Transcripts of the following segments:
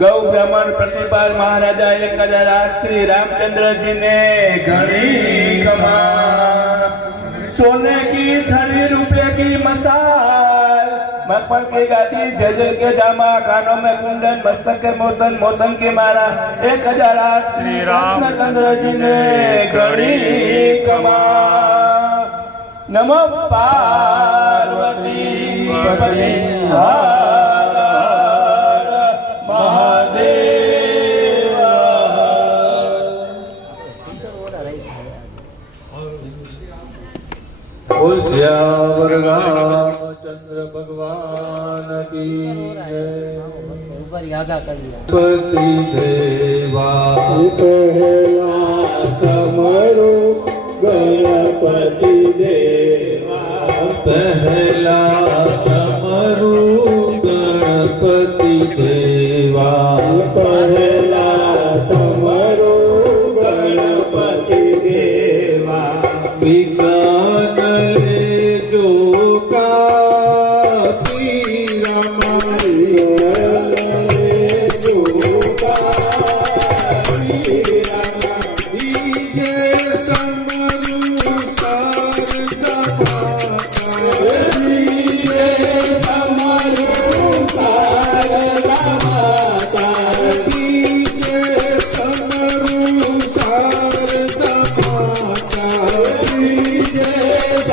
ગૌ બ્રાહ્મણ પ્રતિપાલ મહારાજા એક હજાર આઠ શ્રી રામચંદ્રજીને ઘણી ખમા सोने की छड़ी रुपए की मसाल मखमल की गादी जजल के जामा कानों में कुंडन मस्तक के मोतन मोतन की माला एक हजार आठ श्री रामचंद्र जी ने घड़ी कमा नमो पार्वती અદા કરી પતિ દેવા. પહેલા સમરો ગણપતિ દેવા. પહેલા સમરો ગણપતિ દેવા. પહેલા સમરો ગણપતિ દેવા.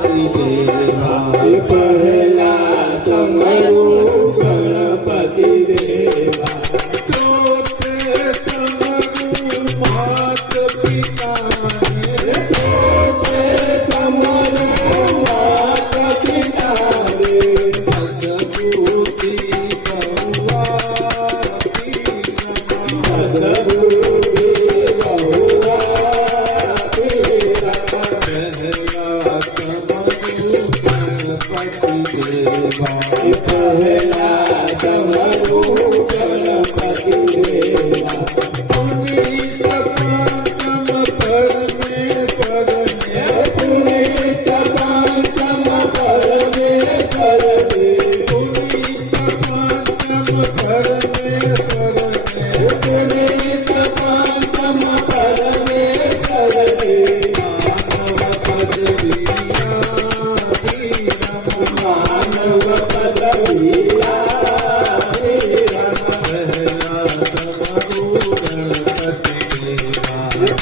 गणपति देवा বাড়ি পহেলা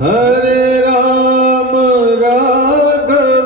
Huh?